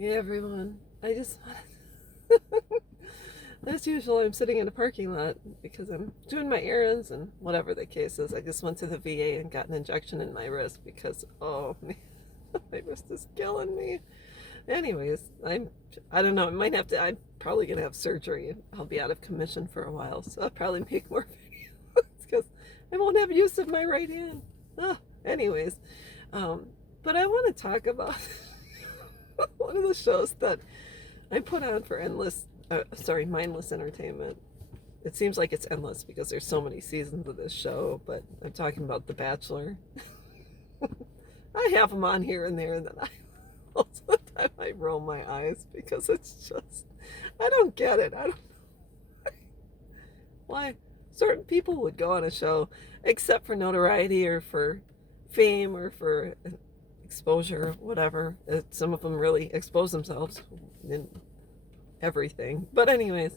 Hey everyone, I just as usual, I'm sitting in a parking lot because I'm doing my errands and whatever the case is. I just went to the VA and got an injection in my wrist because, oh man, my wrist is killing me. Anyways, I don't know, I might have to, I'm probably gonna have surgery. I'll be out of commission for a while, so I'll probably make more videos because I won't have use of my right hand. Oh, anyways, um, but I want to talk about one of the shows that I put on for mindless entertainment. It seems like it's endless because there's so many seasons of this show, but I'm talking about The Bachelor. I have them on here and there, and then most of the time I roll my eyes because it's just, I don't get it. I don't know why certain people would go on a show, except for notoriety or for fame or for exposure, or whatever. Some of them really expose themselves in everything. But anyways,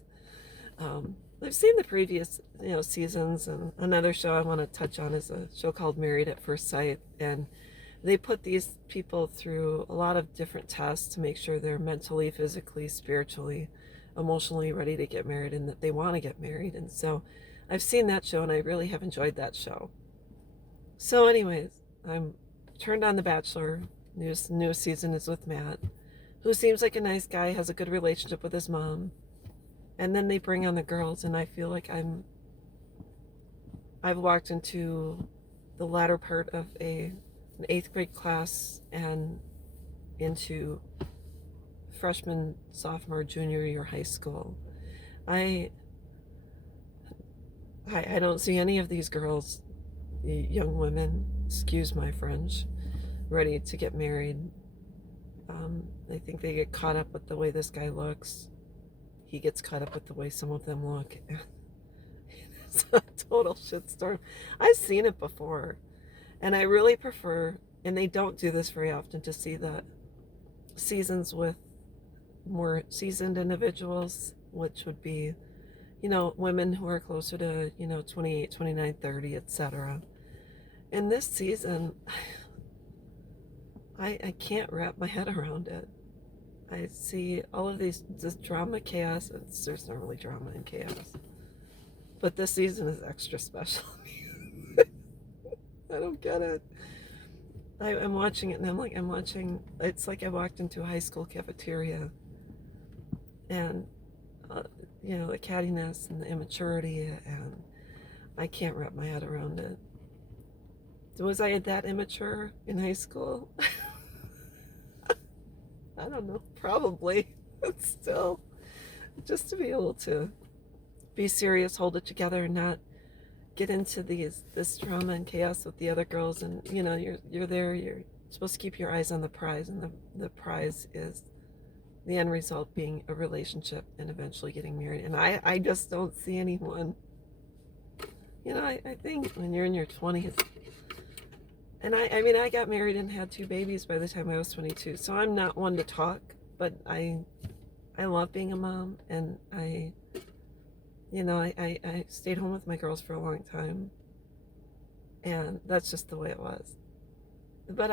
I've seen the previous seasons, and another show I want to touch on is a show called Married at First Sight, and they put these people through a lot of different tests to make sure they're mentally, physically, spiritually, emotionally ready to get married and that they want to get married. And so I've seen that show and I really have enjoyed that show. So anyways, I'm turned on The Bachelor. Newest season is with Matt, who seems like a nice guy, has a good relationship with his mom. And then they bring on the girls, and I feel like I've walked into the latter part of an eighth grade class and into freshman, sophomore, junior year high school. I I don't see any of these girls, young women, excuse my French, ready to get married. I think they get caught up with the way this guy looks. He gets caught up with the way some of them look. It's a total shitstorm. I've seen it before, and I really prefer, and they don't do this very often, to see the seasons with more seasoned individuals, which would be, women who are closer to, 28, 29, 30, etc. In this season, I can't wrap my head around it. I see all of this drama, chaos. There's not really drama and chaos, but this season is extra special. I don't get it. I'm watching it and I'm watching, it's like I walked into a high school cafeteria, and the cattiness and the immaturity, and I can't wrap my head around it. Was I that immature in high school? I don't know, probably. But still, just to be able to be serious, hold it together, and not get into this drama and chaos with the other girls. And you're there, you're supposed to keep your eyes on the prize, and the prize is the end result being a relationship and eventually getting married. And I just don't see anyone. I think when you're in your 20s, and I mean, I got married and had 2 babies by the time I was 22, so I'm not one to talk, but I love being a mom, and I stayed home with my girls for a long time, and that's just the way it was. But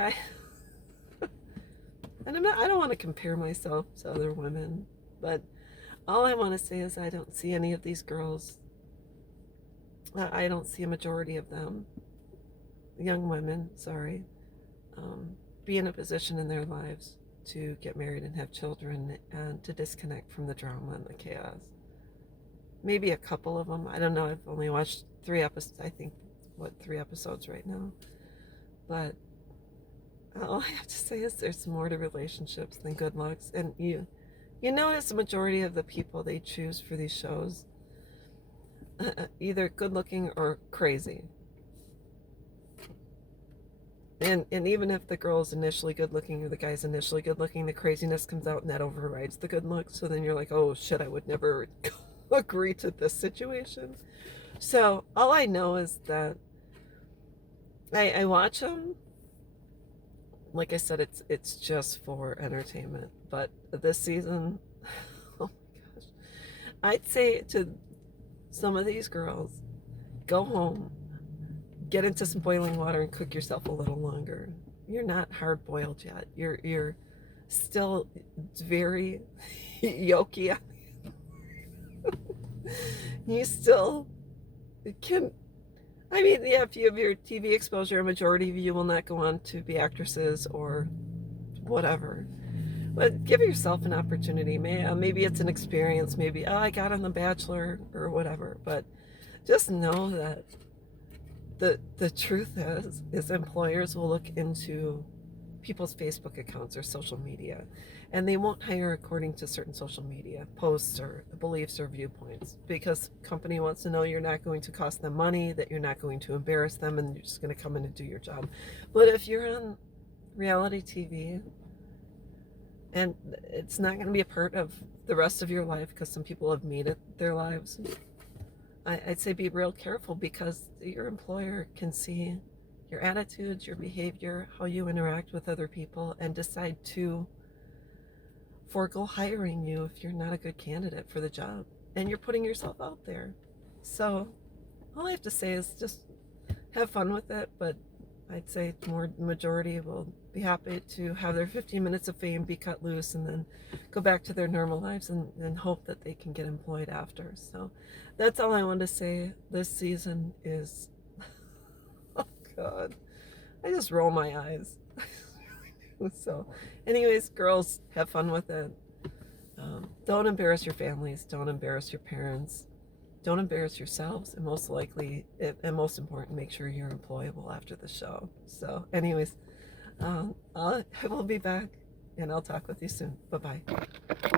and I don't want to compare myself to other women, but all I want to say is I don't see any of these girls. I don't see a majority of them, young women, sorry, be in a position in their lives to get married and have children and to disconnect from the drama and the chaos. Maybe a couple of them. I don't know. I've only watched 3 episodes. I think, 3 episodes right now. But all I have to say is there's more to relationships than good looks. And you notice the majority of the people they choose for these shows, either good looking or crazy. And even if the girl's initially good looking or the guy's initially good looking, the craziness comes out and that overrides the good looks. So then you're like, oh shit, I would never agree to this situation. So all I know is that I watch them. Like I said, it's just for entertainment. But this season, oh my gosh, I'd say to some of these girls, go home, get into some boiling water and cook yourself a little longer. You're not hard boiled yet. You're still very yokey. You still can, I mean, yeah, if you have your TV exposure, a majority of you will not go on to be actresses or whatever. But give yourself an opportunity. Maybe it's an experience. Maybe, oh, I got on The Bachelor or whatever. But just know that the truth is employers will look into people's Facebook accounts or social media, and they won't hire according to certain social media posts or beliefs or viewpoints, because company wants to know you're not going to cost them money, that you're not going to embarrass them, and you're just going to come in and do your job. But if you're on reality TV and it's not going to be a part of the rest of your life, because some people have made it their lives, I'd say be real careful, because your employer can see your attitudes, your behavior, how you interact with other people, and decide to forego hiring you if you're not a good candidate for the job and you're putting yourself out there. So all I have to say is just have fun with it, but I'd say more majority will be happy to have their 15 minutes of fame be cut loose and then go back to their normal lives and hope that they can get employed after. So that's all I want to say. This season is, oh God, I just roll my eyes. So anyways, girls, have fun with it. Don't embarrass your families. Don't embarrass your parents. Don't embarrass yourselves, and most likely, and most important, make sure you're employable after the show. So anyways, I will be back, and I'll talk with you soon. Bye-bye.